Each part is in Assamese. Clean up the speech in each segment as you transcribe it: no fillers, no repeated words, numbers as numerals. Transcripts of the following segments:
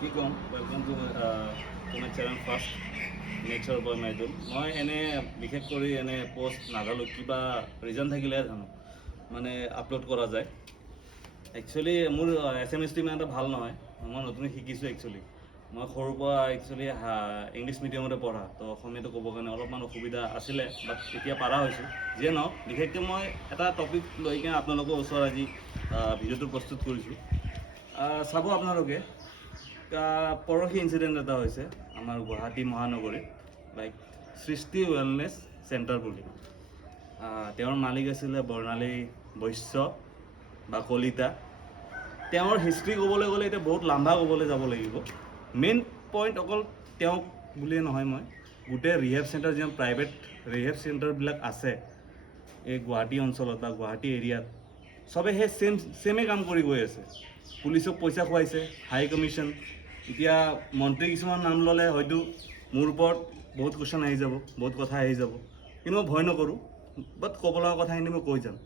কি ক'ম welcome to my channel first nature boy Maidul. মই এনে বিশেষ কৰি এনে পোষ্ট নাজানো, কিবা ৰিজন থাকিলে জানো মানে আপলোড কৰা যায়। একচুৱেলি মোৰ এছএমএছটো ইমান এটা ভাল নহয়, মই নতুন শিকিছোঁ। একচুৱেলি মই সৰুৰ পৰা ইংলিছ মিডিয়ামতে পঢ়া, তো অসমীয়াটো ক'বৰ কাৰণে অলপমান অসুবিধা আছিলে, বাট এতিয়া পাৰা হৈছোঁ। যিয়ে নহওক, বিশেষকৈ মই এটা টপিক লৈ কিনে আপোনালোকৰ ওচৰত আজি ভিডিঅ'টো প্ৰস্তুত কৰিছোঁ। চাব আপোনালোকে, পৰহি ইনচিডেণ্ট এটা হৈছে আমাৰ গুৱাহাটী মহানগৰীত, লাইক সৃষ্টি ৱেলনেছ চেণ্টাৰ বুলি। তেওঁৰ মালিক আছিলে বৰ্ণালী বৈশ্য বা কলিতা। তেওঁৰ হিষ্ট্ৰী ক'বলৈ গ'লে এতিয়া বহুত লাম্বা ক'বলৈ যাব লাগিব। মেইন পইণ্ট অকল তেওঁক বুলিয়ে নহয়, মই গোটেই ৰিহেব চেণ্টাৰ, যিমান প্ৰাইভেট ৰিহেব চেণ্টাৰবিলাক আছে এই গুৱাহাটী অঞ্চলত বা গুৱাহাটী এৰিয়াত, চবে সেই ছেমে কাম কৰি গৈ আছে। পুলিচক পইচা খুৱাইছে, হাই কমিশ্যন। এতিয়া মন্ত্ৰী কিছুমান নাম ল'লে হয়তো মোৰ ওপৰত বহুত কুৱেশ্যন আহি যাব, বহুত কথা আহি যাব, কিন্তু মই ভয় নকৰোঁ। বাট ক'ব লগা কথাখিনি মই কৈ যাম।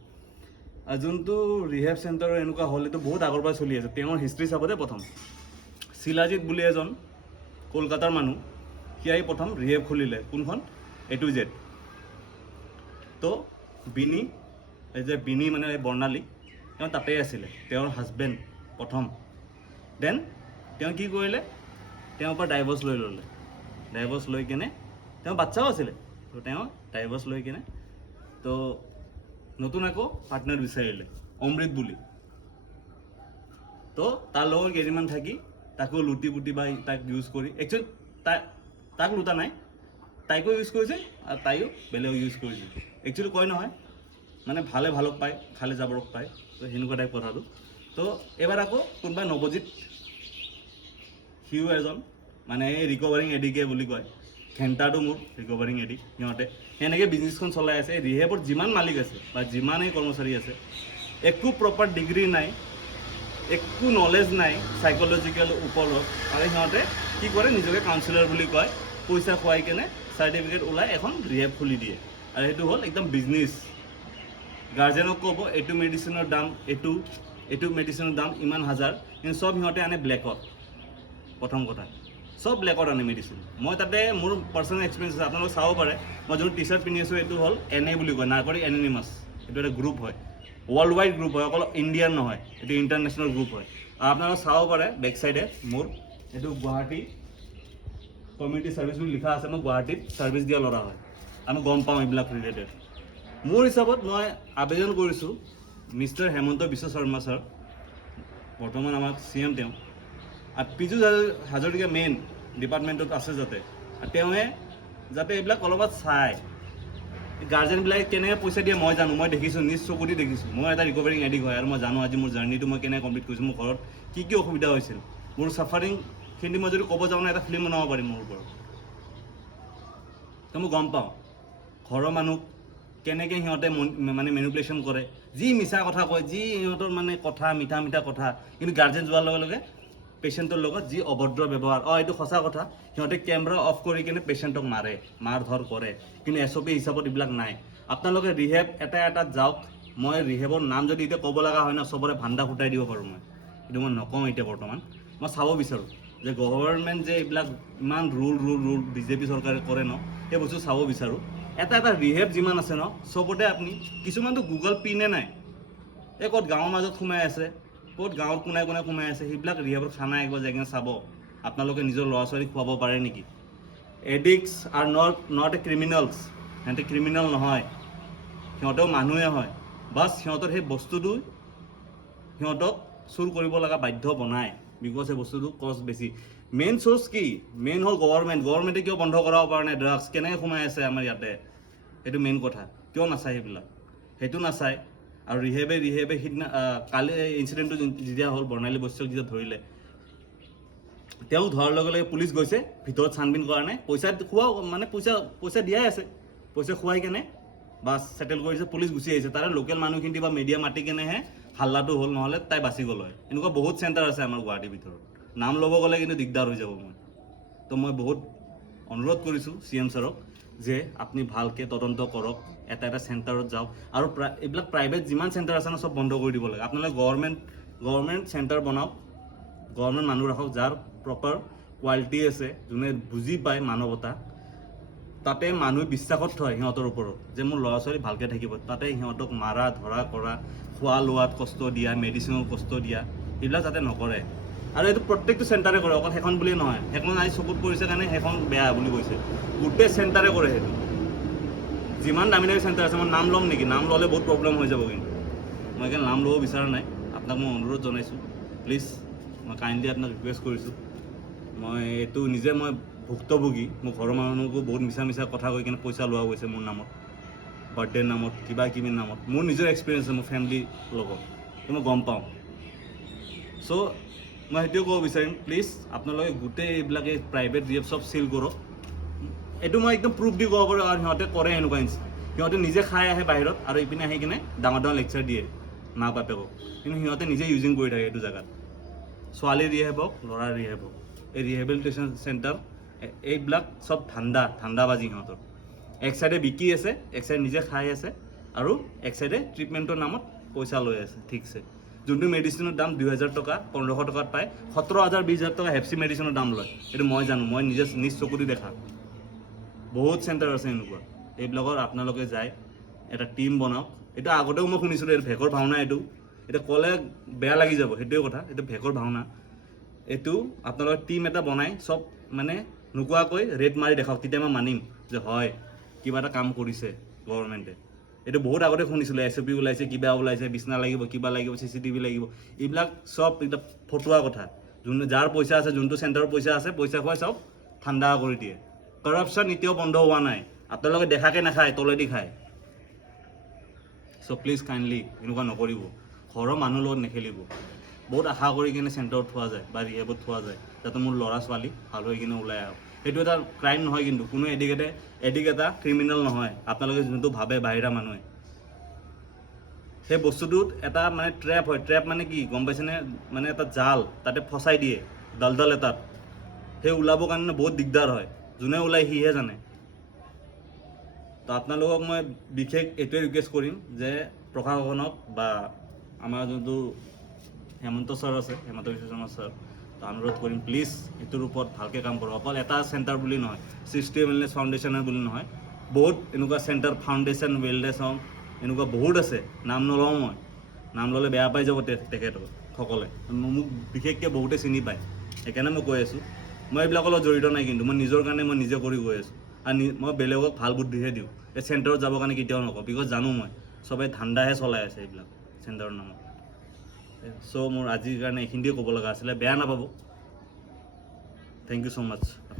যোনটো ৰিহেব চেণ্টাৰ এনেকুৱা হ'ল, এইটো বহুত আগৰ পৰা চলি আছে। তেওঁৰ হিষ্ট্ৰী চাব দে। প্ৰথম শিলাজিত বুলি এজন কলকাতাৰ মানুহ, সি আহি প্ৰথম ৰিহেব খুলিলে। কোনখন? A to Z। তো বিনি, এই যে বিনি মানে এই বৰ্ণালী, তেওঁ তাতেই আছিলে, তেওঁৰ হাজবেণ্ড প্ৰথম। দেন তেওঁ কি কৰিলে, তেওঁৰ পৰা ডাইভৰ্চ লৈ ল'লে। ডাইভৰ্চ লৈ কিনে তেওঁ বাচ্চাও আছিলে, তো তেওঁ ডাইভৰ্চ লৈ কিনে তো নতুন আকৌ পাৰ্টনাৰ বিচাৰিলে, অমৃত বুলি। তো তাৰ লগত কেইদিনমান থাকি তাকো লুটি পুটি বা তাক ইউজ কৰি, একচুৱেলি তাক লুটা নাই, তাইকো ইউজ কৰিছে আৰু তাইও বেলেগক ইউজ কৰিছে। একচুৱেলি কয় নহয়, মানে ভালে ভালক পায়, খালে জাবৰক পায়, তো সেনেকুৱা টাইপ কথাটো। তো এবাৰ আকৌ কোনোবা নৱজিত, সিও এজন মানে এই ৰিকভাৰিং এডিকে বুলি কয়। ঘেণ্টাটো মোৰ ৰিকভাৰিং এডিক। সিহঁতে সেনেকৈ বিজনেছখন চলাই আছে। ৰিহেবত যিমান মালিক আছে বা যিমানেই কৰ্মচাৰী আছে, একো প্ৰপাৰ ডিগ্ৰী নাই, একো নলেজ নাই চাইক'লজিকেল ওপৰত, আৰু সিহঁতে কি কৰে, নিজকে কাউন্সিলাৰ বুলি কয়, পইচা খুৱাই কেনে চাৰ্টিফিকেট ওলাই এখন ৰিহেব খুলি দিয়ে। আৰু সেইটো হ'ল একদম বিজনেছ। গাৰ্জেনক ক'ব এইটো মেডিচিনৰ দাম, এইটো মেডিচিনৰ দাম ইমান হাজাৰ, কিন্তু চব সিহঁতে আনে ব্লেকত। প্ৰথম কথা, চব ব্লেকত আনে মেডিচিন। মই তাতে মোৰ পাৰ্চনেল এক্সপিৰিয়েঞ্চ আছে, আপোনালোকে চাব পাৰে। মই যোনটো টি চাৰ্ট পিন্ধি আছোঁ, এইটো হ'ল NA বুলি কয়, নাৰ্কটিক এননিমাছ। এইটো এটা গ্ৰুপ হয়, ৱৰ্ল্ড ৱাইড গ্ৰুপ হয়, অকল ইণ্ডিয়ান নহয়, এইটো ইণ্টাৰনেশ্যনেল গ্ৰুপ হয়। আপোনালোকে চাব পাৰে বেক চাইডে মোৰ এইটো গুৱাহাটী কমিউনিটি ছাৰ্ভিচ বুলি লিখা আছে। মই গুৱাহাটীত ছাৰ্ভিচ দিয়া ল'ৰা হয়, আমি গম পাওঁ এইবিলাক ৰিলেটেড। মোৰ হিচাপত মই আবেদন কৰিছোঁ মিষ্টাৰ হেমন্ত বিশ্ব শৰ্মা ছাৰ, বৰ্তমান আমাৰ CM তেওঁ, আৰু পীযুষ হাজৰিকা মেইন ডিপাৰ্টমেণ্টত আছে যাতে, তেওঁৱে যাতে এইবিলাক অলপমান চায়। গাৰ্জেনবিলাকে কেনেকৈ পইচা দিয়ে মই জানো, মই দেখিছোঁ, নিজ চকুদি দেখিছোঁ। মই এটা ৰিকভাৰিং এডিক হয়, আৰু মই জানো আজি মোৰ জাৰ্ণিটো মই কেনেকৈ কমপ্লিট কৰিছোঁ, মোৰ ঘৰত কি অসুবিধা হৈছিল, মোৰ ছাফাৰিংখিনি মই যদি ক'ব যাওঁ না, এটা ফিল্ম বনাব পাৰিম মোৰ ওপৰত। তো মই গম পাওঁ ঘৰৰ মানুহ কেনেকৈ সিহঁতে মানে মেনিপুলেশ্যন কৰে, যি মিছা কথা কয়, যি সিহঁতৰ মানে কথা মিঠা কথা, কিন্তু গাৰ্জেন যোৱাৰ লগে লগে পেচেণ্টৰ লগত যি অভদ্ৰ ব্যৱহাৰ, এইটো সঁচা কথা। সিহঁতে কেমেৰা অফ কৰি কিনে পেচেণ্টক মাৰে, মাৰ ধৰ কৰে, কিন্তু SOP হিচাপত এইবিলাক নাই। আপোনালোকে ৰিহেব এটা যাওক। মই ৰিহেবৰ নাম যদি এতিয়া ক'ব লগা হয় ন, চবৰে ভাণ্ডা ফুটাই দিব পাৰোঁ মই, কিন্তু মই নকওঁ এতিয়া বৰ্তমান। মই চাব বিচাৰোঁ যে গভৰ্ণমেণ্ট যে এইবিলাক ইমান ৰুল BJP চৰকাৰে কৰে ন, সেই বস্তু চাব বিচাৰোঁ। এটা ৰিহেব যিমান আছে ন, চবতে আপুনি, কিছুমানটো গুগল পিনে নাই, এই ক'ত গাঁৱৰ মাজত সোমাই আছে, ক'ত গাঁৱত কোনাই সোমাই আছে, সেইবিলাক ৰিহেবৰ খানা একবাৰ যাই কিনে চাব। আপোনালোকে নিজৰ ল'ৰা ছোৱালীক খুৱাব পাৰে নেকি? এডিক্টছ আৰ নট এ ক্ৰিমিনেলছ। সিহঁতে ক্ৰিমিনেল নহয়, সিহঁতেও মানুহে হয়। বাছ সিহঁতৰ সেই বস্তুটো সিহঁতক চুৰ কৰিব লগা বাধ্য বনায়, বিকজ সেই বস্তুটো কষ্ট বেছি। মেইন চ'ৰ্চ কি? মেইন হ'ল গভৰ্ণমেণ্টে কিয় বন্ধ কৰাব পৰা নাই? ড্ৰাগছ কেনেকৈ সোমাই আছে আমাৰ ইয়াতে, সেইটো মেইন কথা। কিয় নাচায় সেইবিলাক? সেইটো নাচায়। আৰু ৰিহেবে সিদিনা কালি ইনচিডেণ্টটো যেতিয়া হ'ল, বৰ্ণালী বৈশ্যক যেতিয়া ধৰিলে, তেওঁক ধৰাৰ লগে লগে পুলিচ গৈছে, ভিতৰত ছানবিন কৰা নাই, পইচা খোৱাও, মানে পইচা দিয়াই আছে, পইচা খুৱাই কেনে বাছ ছেটেল কৰিছে, পুলিচ গুচি আহিছে। তাৰে লোকেল মানুহখিনি বা মিডিয়া মাতি কেনেহে হাল্লাটো হ'ল, নহ'লে তাই বাচি গ'ল হয়। এনেকুৱা বহুত চেণ্টাৰ আছে আমাৰ গুৱাহাটীৰ ভিতৰত, নাম ল'ব গ'লে কিন্তু দিগদাৰ হৈ যাব মই। তো মই বহুত অনুৰোধ কৰিছোঁ CM ছাৰক যে আপুনি ভালকৈ তদন্ত কৰক, এটা চেণ্টাৰত যাওক, আৰু এইবিলাক প্ৰাইভেট যিমান চেণ্টাৰ আছে ন, চব বন্ধ কৰি দিব লাগে। আপোনালোকে গভৰ্ণমেণ্ট চেণ্টাৰ বনাওক, গভৰ্ণমেণ্ট মানুহ ৰাখক যাৰ প্ৰপাৰ কোৱালিটি আছে, যোনে বুজি পায় মানৱতা, তাতে মানুহে বিশ্বাসত থয় সিহঁতৰ ওপৰত যে মোৰ ল'ৰা ছোৱালী ভালকৈ থাকিব। তাতে সিহঁতক মাৰা ধৰা কৰা, খোৱা লোৱাত কষ্ট দিয়া, মেডিচিনত কষ্ট দিয়া, এইবিলাক যাতে নকৰে। আৰু এইটো প্ৰত্যেকটো চেণ্টাৰে কৰে, অকল সেইখন বুলিয়ে নহয়। সেইখন আজি চকুত পৰিছে কাৰণে সেইখন বেয়া বুলি কৈছে, গোটেই চেণ্টাৰে কৰে সেইটো। যিমান দামী দামী চেণ্টাৰ আছে, মই নাম ল'ম নেকি? নাম ল'লে বহুত প্ৰব্লেম হৈ যাব, কিন্তু মই সেইকাৰণে নাম ল'ব বিচৰা নাই। আপোনাক মই অনুৰোধ জনাইছোঁ, প্লিজ মই কাইণ্ডলি আপোনাক ৰিকুৱেষ্ট কৰিছোঁ। মই এইটো নিজে মই ভুক্তভোগী। মোৰ ঘৰৰ মানুহকো বহুত মিছা মিছা কথা কৈ কিনে পইচা লোৱা গৈছে মোৰ নামত, বাৰ্থডেৰ নামত, কিবা কিবি নামত। মোৰ নিজৰ এক্সপিৰিয়েঞ্চ আছে মোৰ ফেমিলিৰ লগত, মই গম পাওঁ। চ' মই সেইটোৱে ক'ব বিচাৰিম, প্লিজ আপোনালোকে গোটেই এইবিলাকে প্ৰাইভেট ৰিহেব চব চিল কৰক। এইটো মই একদম প্ৰুফ দি ক'ব পাৰোঁ। আৰু সিহঁতে কৰে এনেকুৱা নিচিনা, সিহঁতে নিজে খাই আহে বাহিৰত আৰু ইপিনে আহি কিনে ডাঙৰ ডাঙৰ লেকচাৰ দিয়ে মাক বাপেকক, কিন্তু সিহঁতে নিজে ইউজিং কৰি থাকে এইটো জেগাত। ছোৱালী ৰিহেব হওক, ল'ৰা ৰিহেব হওক, এই ৰিহেবিলিটেশ্যন চেণ্টাৰ এইবিলাক চব ধান্দাবাজি সিহঁতৰ। এক চাইডে বিকি আছে, এক চাইডে নিজে খাই আছে, আৰু এক চাইডে ট্ৰিটমেণ্টৰ নামত পইচা লৈ আছে। ঠিকছে, যোনটো মেডিচিনৰ দাম 2000 টকা 1500 টকাত পায়, 17,000 20,000 টকা হেপচি মেডিচিনৰ দাম লয়। এইটো মই জানো, মই নিজ চকুদি দেখা। বহুত চেণ্টাৰ আছে এনেকুৱা। এইবিলাকৰ আপোনালোকে যায়, এটা টীম বনাওক। এইটো আগতেও মই শুনিছিলোঁ, এইটো ভেকৰ ভাওনা। এইটো এতিয়া ক'লে বেয়া লাগি যাব, সেইটোৱে কথা। এইটো ভেকৰ ভাওনা। এইটো আপোনালোকে টীম এটা বনাই চব মানে নোকোৱাকৈ ৰেড মাৰি দেখাওক, তেতিয়া মই মানিম যে হয় কিবা এটা কাম কৰিছে গভৰ্ণমেণ্টে। এইটো বহুত আগতে শুনিছিলোঁ, SOP ওলাইছে, কিবা ওলাইছে, বিচনা লাগিব, কিবা লাগিব, CCTV লাগিব। এইবিলাক চব এটা ফটুৱা কথা। যাৰ পইচা আছে, যোনটো চেণ্টাৰৰ পইচা আছে, পইচা খুৱাই চব ঠাণ্ডা কৰি দিয়ে। কৰাপশ্যন এতিয়াও বন্ধ হোৱা নাই। আপোনালোকে দেখাকে নাখায়, তলেদি খায়। চ' প্লিজ কাইণ্ডলি এনেকুৱা নকৰিব, ঘৰৰ মানুহৰ লগত নেখেলিব। বহুত আশা কৰি কিনে চেণ্টাৰত থোৱা যায় বা ৰিহেবত থোৱা যায়, যাতে মোৰ ল'ৰা ছোৱালী ভাল হৈ কিনে ওলাই আহক। সেইটো এটা ক্ৰাইম নহয়, কিন্তু কোনো এডিক এটা ক্ৰিমিনেল নহয়। আপোনালোকে যোনটো ভাবে বাহিৰা মানুহে, সেই বস্তুটোত এটা মানে ট্ৰেপ হয়। ট্ৰেপ মানে কি গম পাইছেনে? মানে এটা জাল, তাতে ফচাই দিয়ে ডালডাল এটাত। সেই ওলাবৰ কাৰণে বহুত দিগদাৰ হয়, যোনে ওলাই সিহে জানে। তো আপোনালোকক মই বিশেষ এইটোৱে ৰিকুৱেষ্ট কৰিম যে প্ৰশাসনক বা আমাৰ যোনটো হেমন্ত ছাৰ আছে, হেমন্ত বিশ্ব শৰ্মা ছাৰ, তো অনুৰোধ কৰিম প্লিজ এইটোৰ ওপৰত ভালকৈ কাম কৰক। অকল এটা চেণ্টাৰ বুলি নহয়, সৃষ্টি ৱেলনেছ ফাউণ্ডেশ্যনৰ বুলি নহয়, বহুত এনেকুৱা চেণ্টাৰ, ফাউণ্ডেশ্যন, ৱেলনেছ হওক, এনেকুৱা বহুত আছে। নাম নলওঁ মই, নাম ল'লে বেয়া পাই যাব তেখেতসকলে। মোক বিশেষকৈ বহুতে চিনি পায়, সেইকাৰণে মই কৈ আছোঁ। মই এইবিলাকৰ লগত জড়িত নাই, কিন্তু মই নিজৰ কাৰণে মই নিজে কৰি গৈ আছোঁ। আৰু মই বেলেগক ভাল বুদ্ধিহে দিওঁ। এই চেণ্টাৰত যাবৰ কাৰণে কেতিয়াও নকওঁ, বিকজ জানো মই চবেই ধান্দাহে চলাই আছে এইবিলাক চেণ্টাৰৰ নামত। চ' মোৰ আজিৰ কাৰণে এইখিনিয়ে ক'ব লগা আছিলে, বেয়া নাপাব। Thank you so' much.